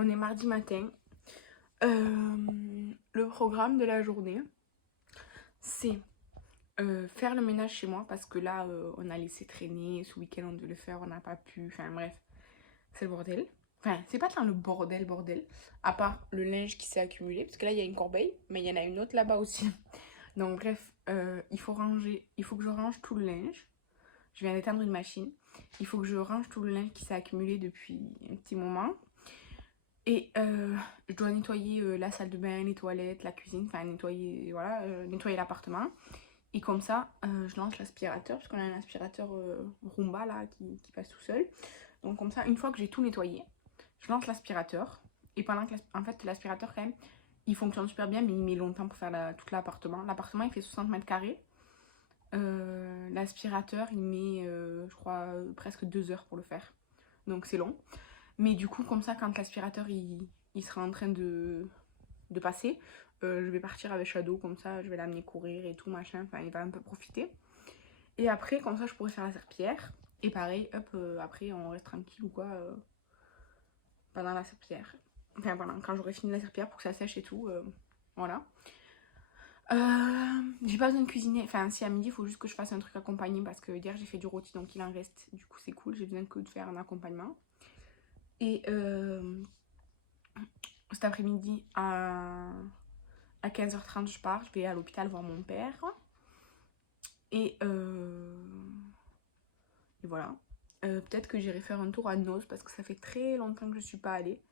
on est mardi matin. Le programme de la journée, c'est faire le ménage chez moi parce que là, on a laissé traîner. Ce week-end, on devait le faire, on n'a pas pu. Enfin bref, c'est le bordel. Enfin, c'est pas tant le bordel, à part le linge qui s'est accumulé, parce que là, il y a une corbeille, mais il y en a une autre là-bas aussi. Donc bref, il faut ranger, il faut que je range tout le linge. Je viens d'éteindre une machine. Il faut que je range tout le linge qui s'est accumulé depuis un petit moment. Et je dois nettoyer la salle de bain, les toilettes, la cuisine, enfin nettoyer, voilà, nettoyer l'appartement. Et comme ça, je lance l'aspirateur, parce qu'on a un aspirateur Roomba là qui passe tout seul. Donc comme ça, une fois que j'ai tout nettoyé, je lance l'aspirateur. Et pendant que en fait, l'aspirateur quand même, il fonctionne super bien, mais il met longtemps pour faire tout l'appartement. L'appartement, il fait 60 mètres carrés. L'aspirateur, il met, je crois, presque 2 heures pour le faire. Donc c'est long. Mais du coup, comme ça, quand l'aspirateur il sera en train de passer, je vais partir avec Shadow, comme ça, je vais l'amener courir et tout, machin. Enfin, il va un peu profiter. Et après, comme ça, je pourrais faire la serpillière. Et pareil, hop, après, on reste tranquille ou quoi pendant la serpillière. Enfin, quand j'aurai fini la serpillière pour que ça sèche et tout. Voilà. J'ai pas besoin de cuisiner. Enfin, si à midi, il faut juste que je fasse un truc accompagné parce que hier, j'ai fait du rôti, donc il en reste. Du coup, c'est cool. J'ai besoin que de faire un accompagnement. Et cet après-midi, à 15h30, je pars. Je vais à l'hôpital voir mon père. Et voilà. Peut-être que j'irai faire un tour à Noz parce que ça fait très longtemps que je suis pas allée.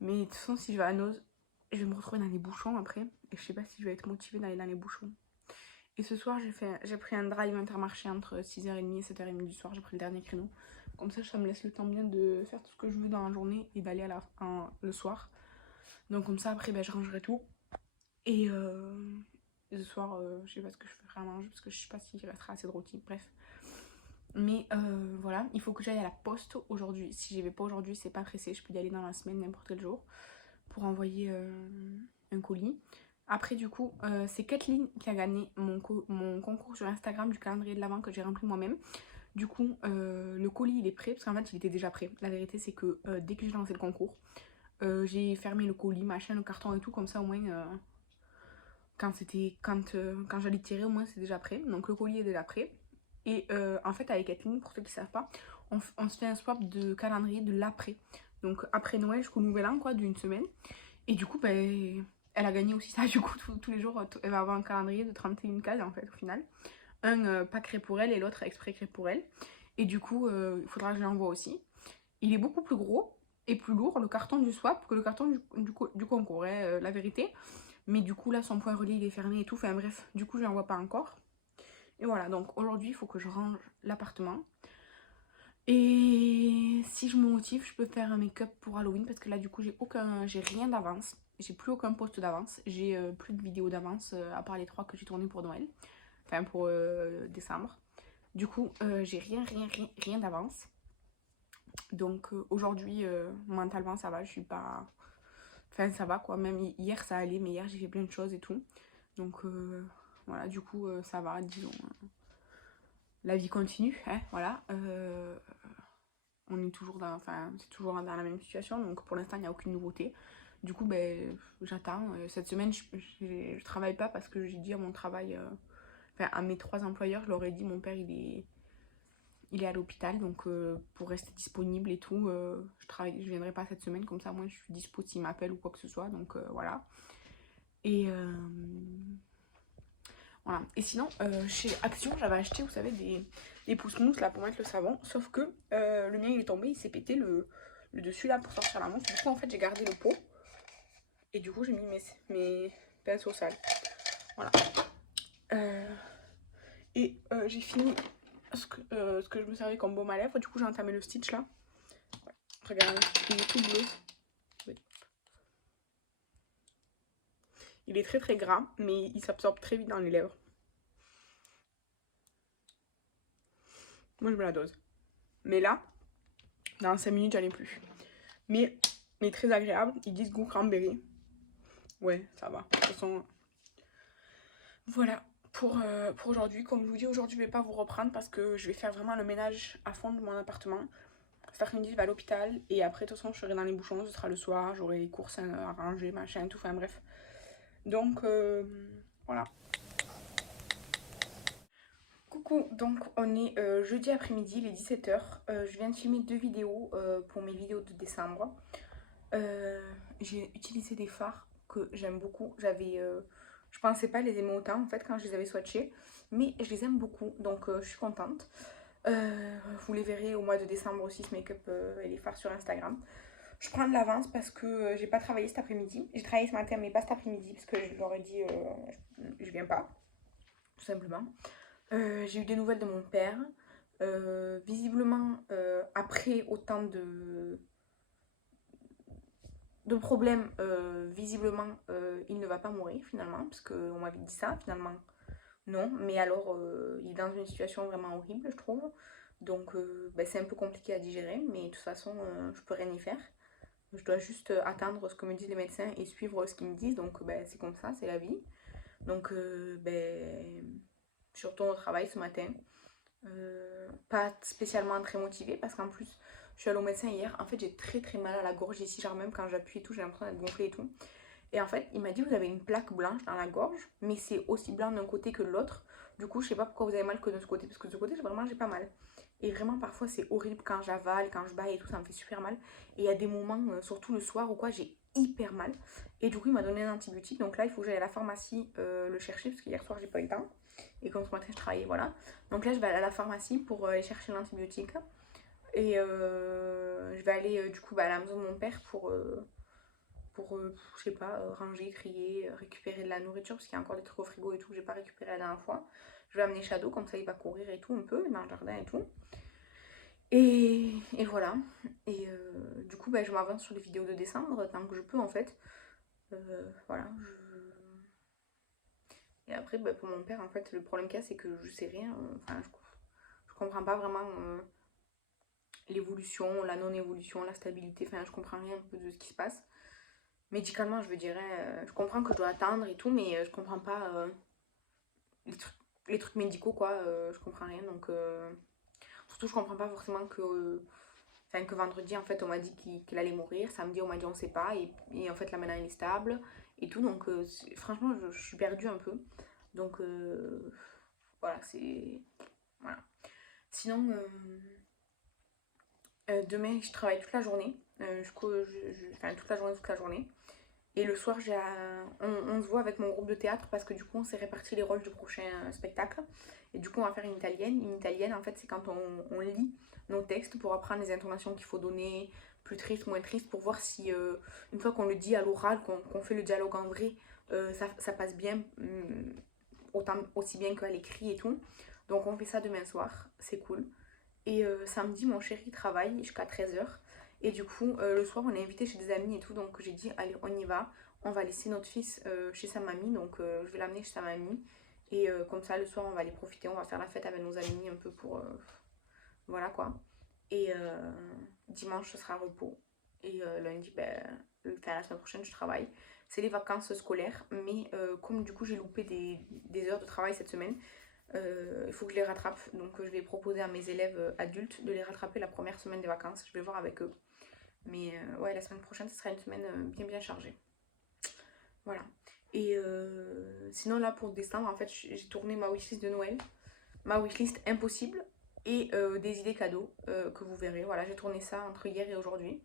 Mais de toute façon, si je vais à Noz, je vais me retrouver dans les bouchons après. Et je sais pas si je vais être motivée d'aller dans les bouchons. Et ce soir, j'ai pris un drive Intermarché entre 6h30 et 7h30 du soir. J'ai pris le dernier créneau. Comme ça me laisse le temps bien de faire tout ce que je veux dans la journée et d'aller le soir. Donc comme ça, après, ben, je rangerai tout. Et ce soir, je sais pas ce que je ferai à manger parce que je sais pas s'il restera assez de rôti. Bref. Mais voilà, il faut que j'aille à la poste aujourd'hui. Si j'y vais pas aujourd'hui, c'est pas pressé. Je peux y aller dans la semaine, n'importe quel jour, pour envoyer un colis. Après, du coup, c'est Kathleen qui a gagné mon concours sur Instagram du calendrier de l'Avent que j'ai rempli moi-même. Du coup, le colis il est prêt parce qu'en fait il était déjà prêt. La vérité, c'est que dès que j'ai lancé le concours, j'ai fermé le colis, machin, le carton et tout, comme ça au moins quand j'allais tirer, au moins c'est déjà prêt. Donc le colis est déjà prêt. Et en fait, avec Kathleen, pour ceux qui savent pas, on se fait un swap de calendrier de l'après. Donc après Noël jusqu'au Nouvel An, quoi, d'une semaine. Et du coup, ben, elle a gagné aussi ça. Du coup, tous les jours, elle va avoir un calendrier de 31 cases en fait, au final. Un pas créé pour elle et l'autre exprès créé pour elle. Et du coup, il faudra que je l'envoie aussi. Il est beaucoup plus gros et plus lourd, le carton du swap, que le carton du concours, hein, la vérité. Mais du coup, là, son point relais, il est fermé et tout. Enfin bref, du coup, je l'envoie pas encore. Et voilà, donc aujourd'hui, il faut que je range l'appartement. Et si je me motive, je peux faire un make-up pour Halloween parce que là, du coup, j'ai rien d'avance. J'ai plus aucun post d'avance. J'ai plus de vidéos d'avance à part les 3 que j'ai tournées pour Noël. Enfin, pour décembre. Du coup, j'ai rien d'avance. Donc aujourd'hui, mentalement, ça va. Je suis pas... Enfin, ça va quoi. Même hier, ça allait. Mais hier, j'ai fait plein de choses et tout. Donc voilà, du coup, ça va, disons. La vie continue, hein, voilà. On est toujours dans... Enfin, c'est toujours dans la même situation. Donc pour l'instant, il n'y a aucune nouveauté. Du coup, ben, j'attends. Cette semaine, je travaille pas parce que j'ai dit à mon travail... Enfin, à mes 3 employeurs, je leur ai dit, mon père, il est à l'hôpital, donc pour rester disponible et tout, je viendrai pas cette semaine, comme ça, moi, je suis dispo s'il m'appelle ou quoi que ce soit, donc voilà. Et voilà. Et sinon, chez Action, j'avais acheté, vous savez, des pousse-mousse là pour mettre le savon, sauf que le mien, il est tombé, il s'est pété le dessus là pour sortir la mousse. Du coup, en fait, j'ai gardé le pot, et du coup, j'ai mis mes pinceaux sales. Voilà. Et j'ai fini ce que je me servais comme baume à lèvres. Du coup, j'ai entamé le stitch là. Regardez, il est tout bleu. Oui. Il est très gras, mais il s'absorbe très vite dans les lèvres. Moi, je me la dose. Mais là, dans 5 minutes, j'en ai plus. Mais très agréable. Ils disent goût cranberry. Ouais, ça va. De toute façon, voilà. Pour aujourd'hui, comme je vous dis, aujourd'hui, je vais pas vous reprendre parce que je vais faire vraiment le ménage à fond de mon appartement. cet après-midi je vais à l'hôpital et après de toute façon je serai dans les bouchons, ce sera le soir, j'aurai les courses à ranger, machin, tout, enfin bref. Donc voilà. Coucou, donc on est jeudi après-midi, il est 17h. Je viens de filmer 2 vidéos pour mes vidéos de décembre. J'ai utilisé des fards que j'aime beaucoup. Je pensais pas les aimer autant en fait quand je les avais swatchés, mais je les aime beaucoup, donc je suis contente. Vous les verrez au mois de décembre aussi, ce make-up et les fards sur Instagram. Je prends de l'avance parce que j'ai pas travaillé cet après-midi. J'ai travaillé ce matin, mais pas cet après-midi parce que je leur ai dit je viens pas, tout simplement. J'ai eu des nouvelles de mon père. Visiblement, après autant de problèmes, visiblement, il ne va pas mourir finalement, parce qu'on m'avait dit ça, finalement, non. Mais alors, il est dans une situation vraiment horrible, je trouve. Donc, ben, c'est un peu compliqué à digérer, mais de toute façon, je peux rien y faire. Je dois juste attendre ce que me disent les médecins et suivre ce qu'ils me disent. Donc, ben, c'est comme ça, c'est la vie. Donc, ben, je suis retournée au travail ce matin. Pas spécialement très motivée parce qu'en plus je suis allée au médecin hier. En fait j'ai très très mal à la gorge ici, genre même quand j'appuie et tout j'ai l'impression d'être gonflée et tout. Et en fait il m'a dit vous avez une plaque blanche dans la gorge, mais c'est aussi blanc d'un côté que de l'autre. Du coup je sais pas pourquoi vous avez mal que de ce côté, parce que de ce côté vraiment j'ai pas mal. Et vraiment parfois c'est horrible quand j'avale, quand je baille et tout, ça me fait super mal. Et il y a des moments, surtout le soir ou quoi, j'ai hyper mal. Et du coup il m'a donné un antibiotique, donc là il faut que j'aille à la pharmacie le chercher parce qu'hier soir j'ai pas eu le temps. Et comme ce matin je travaillais, voilà. Donc là je vais aller à la pharmacie pour aller chercher l'antibiotique. Et je vais aller du coup à la maison de mon père pour je sais pas, ranger, trier, récupérer de la nourriture parce qu'il y a encore des trucs au frigo et tout que j'ai pas récupéré la dernière fois. Je vais amener Shadow, comme ça il va courir et tout un peu dans le jardin et tout. Et voilà. Et du coup bah, je m'avance sur les vidéos de décembre tant que je peux en fait. Voilà. Et après bah, pour mon père en fait le problème qu'il y a c'est que je sais rien. Enfin je comprends pas vraiment l'évolution, la non-évolution, la stabilité, enfin je comprends rien un peu de ce qui se passe. Médicalement je veux dire, je comprends que je dois attendre et tout, mais je comprends pas les, les trucs médicaux quoi, je comprends rien. Donc surtout je comprends pas forcément enfin, que vendredi en fait on m'a dit qu'il allait mourir, samedi on m'a dit on sait pas, et en fait là maintenant il est stable et tout, donc franchement je suis perdue un peu. Donc voilà, c'est... Voilà. Sinon... demain, je travaille toute la journée. Enfin, toute la journée. Et le soir, on se voit avec mon groupe de théâtre parce que du coup, on s'est réparti les rôles du prochain spectacle. Et du coup, on va faire une italienne. Une italienne, en fait, c'est quand on lit nos textes pour apprendre les intonations qu'il faut donner, plus triste, moins triste, pour voir si, une fois qu'on le dit à l'oral, qu'on fait le dialogue en vrai, ça passe bien, autant, aussi bien qu'à l'écrit et tout. Donc, on fait ça demain soir. C'est cool. Et samedi, mon chéri travaille jusqu'à 13h. Et du coup, le soir, on est invité chez des amis et tout. Donc j'ai dit, allez, on y va. On va laisser notre fils chez sa mamie. Donc je vais l'amener chez sa mamie. Et comme ça, le soir, on va aller profiter. On va faire la fête avec nos amis un peu pour... voilà quoi. Et dimanche, ce sera repos. Et lundi, ben, enfin, la semaine prochaine, je travaille. C'est les vacances scolaires. Mais comme du coup, j'ai loupé des heures de travail cette semaine, il faut que je les rattrape. Donc je vais proposer à mes élèves adultes de les rattraper la première semaine des vacances. Je vais voir avec eux. Mais ouais, la semaine prochaine, ce sera une semaine bien chargée. Voilà. Et sinon là pour décembre, en fait, j'ai tourné ma wishlist de Noël. Ma wishlist impossible. Et des idées cadeaux que vous verrez. Voilà, j'ai tourné ça entre hier et aujourd'hui.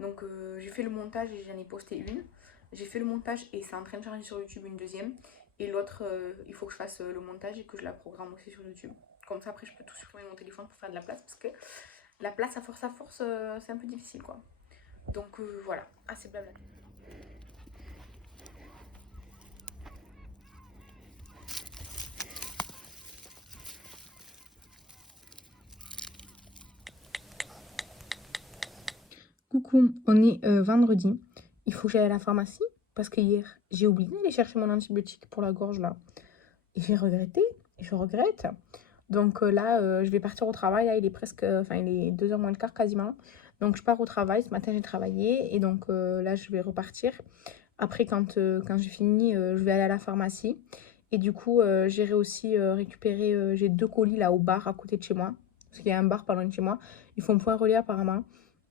Donc j'ai fait le montage et j'en ai posté une. J'ai fait le montage et c'est en train de charger sur YouTube une deuxième. Et l'autre, il faut que je fasse le montage et que je la programme aussi sur YouTube. Comme ça, après, je peux tout supprimer mon téléphone pour faire de la place. Parce que la place, à force, c'est un peu difficile, quoi. Donc voilà, assez blabla. Coucou, on est vendredi. Il faut que j'aille à la pharmacie parce que hier, j'ai oublié d'aller chercher mon antibiotique pour la gorge, là. Et j'ai regretté, et je regrette. Donc là, je vais partir au travail. Là, il est presque, enfin, il est 2h moins le quart quasiment. Donc je pars au travail. Ce matin, j'ai travaillé. Et donc là, je vais repartir. Après, quand j'ai fini, je vais aller à la pharmacie. Et du coup, j'irai aussi récupérer... j'ai 2 colis là au bar à côté de chez moi. parce qu'il y a un bar pas loin de chez moi. Ils font point relais apparemment.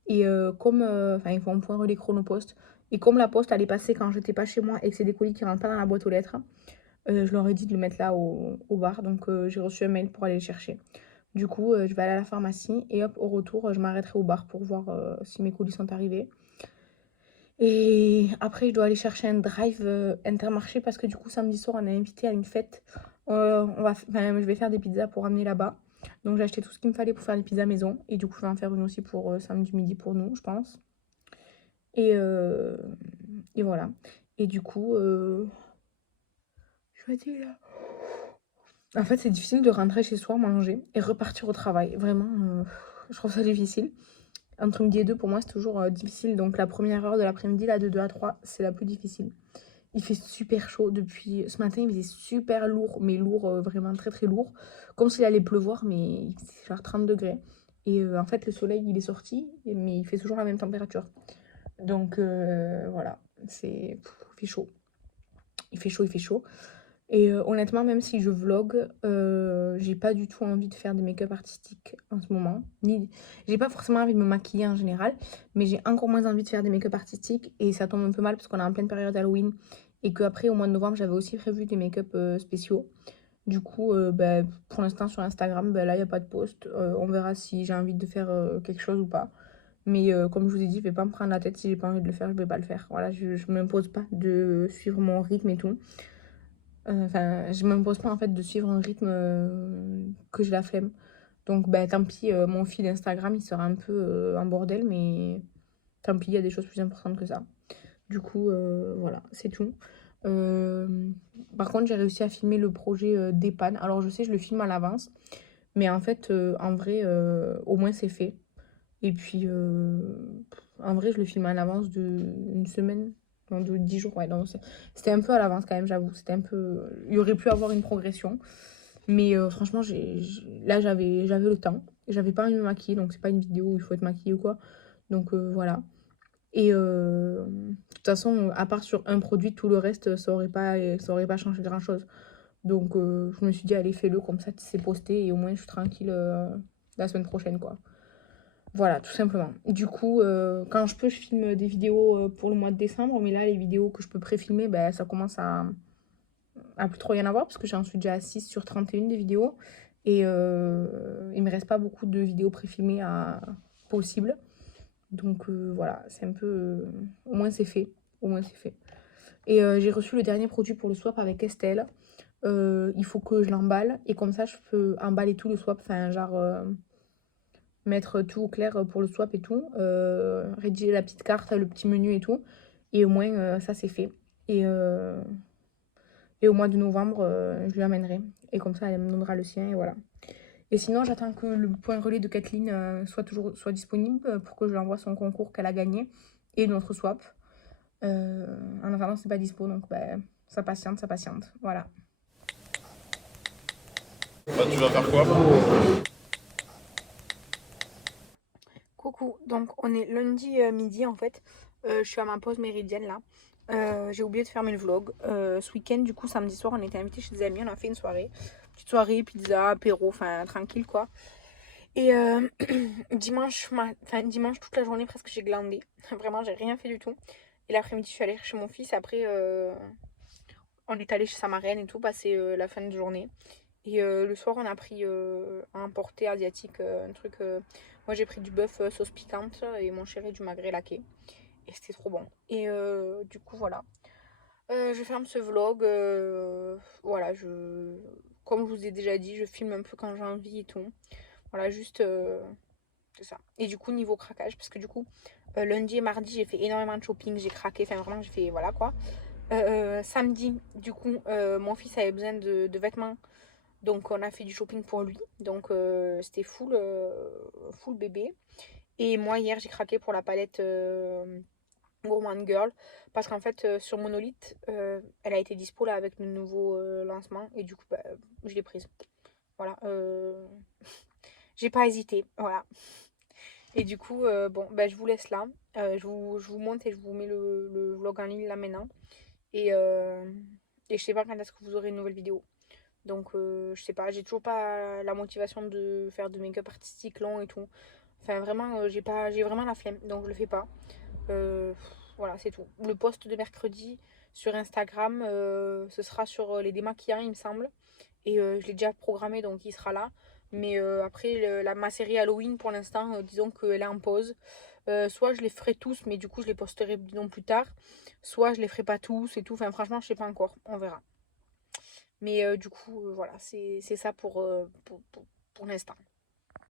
Et enfin, ils font point relais Chronopost. Et comme la poste allait passer quand j'étais pas chez moi et que c'est des colis qui rentrent pas dans la boîte aux lettres, je leur ai dit de le mettre là au bar. Donc j'ai reçu un mail pour aller le chercher. Du coup, je vais aller à la pharmacie et hop, au retour, je m'arrêterai au bar pour voir si mes colis sont arrivés. Et après, je dois aller chercher un drive Intermarché parce que du coup, samedi soir, on est invité à une fête. Je vais faire des pizzas pour amener là-bas. Donc, j'ai acheté tout ce qu'il me fallait pour faire des pizzas maison. Et du coup, je vais en faire une aussi pour samedi midi pour nous, je pense. Et, euh, et voilà. Et du coup, je vais dire là. En fait, c'est difficile de rentrer chez soi, manger et repartir au travail. Vraiment, je trouve ça difficile. Entre midi et deux, pour moi, c'est toujours difficile. Donc, la première heure de l'après-midi, là, de 2 à 3, c'est la plus difficile. Il fait super chaud depuis ce matin, il faisait super lourd, mais lourd, vraiment très très lourd. Comme s'il allait pleuvoir, mais il faisait genre 30 degrés. Et en fait, le soleil, il est sorti, mais il fait toujours la même température. Donc voilà, il fait chaud. Il fait chaud, il fait chaud. Et honnêtement, même si je vlog, j'ai pas du tout envie de faire des make-up artistiques en ce moment. J'ai pas forcément envie de me maquiller en général, mais j'ai encore moins envie de faire des make-up artistiques. Et ça tombe un peu mal parce qu'on est en pleine période Halloween. Et qu'après, au mois de novembre, j'avais aussi prévu des make-up spéciaux. Du coup, bah, pour l'instant, sur Instagram, bah, là, il n'y a pas de post. On verra si j'ai envie de faire quelque chose ou pas. Mais comme je vous ai dit, je vais pas me prendre la tête. Si j'ai pas envie de le faire, je vais pas le faire. Voilà, je m'impose pas de suivre mon rythme et tout. Enfin, je m'impose pas en fait de suivre un rythme que j'ai la flemme. Donc, bah, tant pis, mon fil Instagram, il sera un peu en bordel, mais tant pis, il y a des choses plus importantes que ça. Du coup, voilà, c'est tout. Euh, Par contre, j'ai réussi à filmer le projet d'EHPAD. Alors, je sais, je le filme à l'avance, mais en fait, en vrai, au moins c'est fait. Et puis, en vrai, je le filme à l'avance de une semaine, non, de 10 jours. Ouais, non, c'était un peu à l'avance quand même, j'avoue. C'était un peu. Il y aurait pu avoir une progression. Mais franchement, là, j'avais le temps. J'avais pas envie de me maquiller, donc c'est pas une vidéo où il faut être maquillé ou quoi. Donc voilà. Et de toute façon, à part sur un produit, tout le reste, ça aurait pas changé grand-chose. Donc je me suis dit, allez, fais-le, comme ça, c'est posté et au moins je suis tranquille la semaine prochaine, quoi. Voilà, tout simplement. Du coup, quand je peux, je filme des vidéos pour le mois de décembre, mais là, les vidéos que je peux pré-filmer, ben, ça commence à plus trop y en avoir, parce que j'en suis déjà à 6 sur 31 des vidéos. Et il me reste pas beaucoup de vidéos pré-filmées possibles. Donc voilà, c'est un peu. Au moins c'est fait. Au moins c'est fait. Et j'ai reçu le dernier produit pour le swap avec Estelle. Il faut que je l'emballe. Et comme ça, je peux emballer tout le swap. Enfin, genre, mettre tout au clair pour le swap et tout. Rédiger la petite carte, le petit menu et tout. Et au moins, ça c'est fait. Et, euh, et au mois de novembre, je lui amènerai. Et comme ça, elle me donnera le sien. Et voilà. Et sinon, j'attends que le point relais de Kathleen soit disponible pour que je lui envoie son concours qu'elle a gagné et notre swap. En attendant, c'est pas dispo, donc ben, ça patiente, ça patiente. Voilà. Bah, tu vas faire quoi? Coucou, donc on est lundi midi en fait. Je suis à ma pause méridienne là. J'ai oublié de fermer le vlog. Ce week-end, du coup, samedi soir, on était invités chez des amis. On a fait une soirée. Petite soirée, pizza, apéro, enfin tranquille quoi. Et dimanche, toute la journée presque, j'ai glandé. Vraiment, j'ai rien fait du tout. Et l'après-midi, je suis allée chez mon fils. Après, on est allé chez sa marraine et tout, passer la fin de journée. Et le soir, on a pris un porté asiatique, un truc. Moi, j'ai pris du bœuf sauce piquante et mon chéri du magret laqué. Et c'était trop bon. Et du coup, voilà. Je ferme ce vlog. Voilà, comme je vous ai déjà dit, je filme un peu quand j'ai envie et tout. Voilà, juste. C'est ça. Et du coup, niveau craquage, parce que du coup, lundi et mardi, j'ai fait énormément de shopping. J'ai craqué. Enfin, vraiment, j'ai fait. Voilà quoi. Samedi, du coup, mon fils avait besoin de vêtements. Donc on a fait du shopping pour lui. Donc c'était full bébé. Et moi hier j'ai craqué pour la palette Gourmand Girl. Parce qu'en fait sur Monolith, elle a été dispo là avec le nouveau lancement. Et du coup bah, je l'ai prise. Voilà. J'ai pas hésité. Voilà. Et du coup, bon, bah, je vous laisse là. Je vous monte et je vous mets le vlog en ligne là maintenant. Et, euh, et je sais pas quand est-ce que vous aurez une nouvelle vidéo. Donc, je sais pas, j'ai toujours pas la motivation de faire de make-up artistique long et tout. Enfin, vraiment, j'ai vraiment la flemme, donc je le fais pas. Euh, voilà, c'est tout. Le post de mercredi sur Instagram, ce sera sur les démaquillants, il me semble. Et je l'ai déjà programmé, donc il sera là. Mais après, ma série Halloween, pour l'instant, disons qu'elle est en pause. Soit je les ferai tous, mais du coup, je les posterai disons plus tard. Soit je les ferai pas tous et tout. Enfin, franchement, je sais pas encore. On verra. Mais du coup, voilà, c'est ça pour l'instant.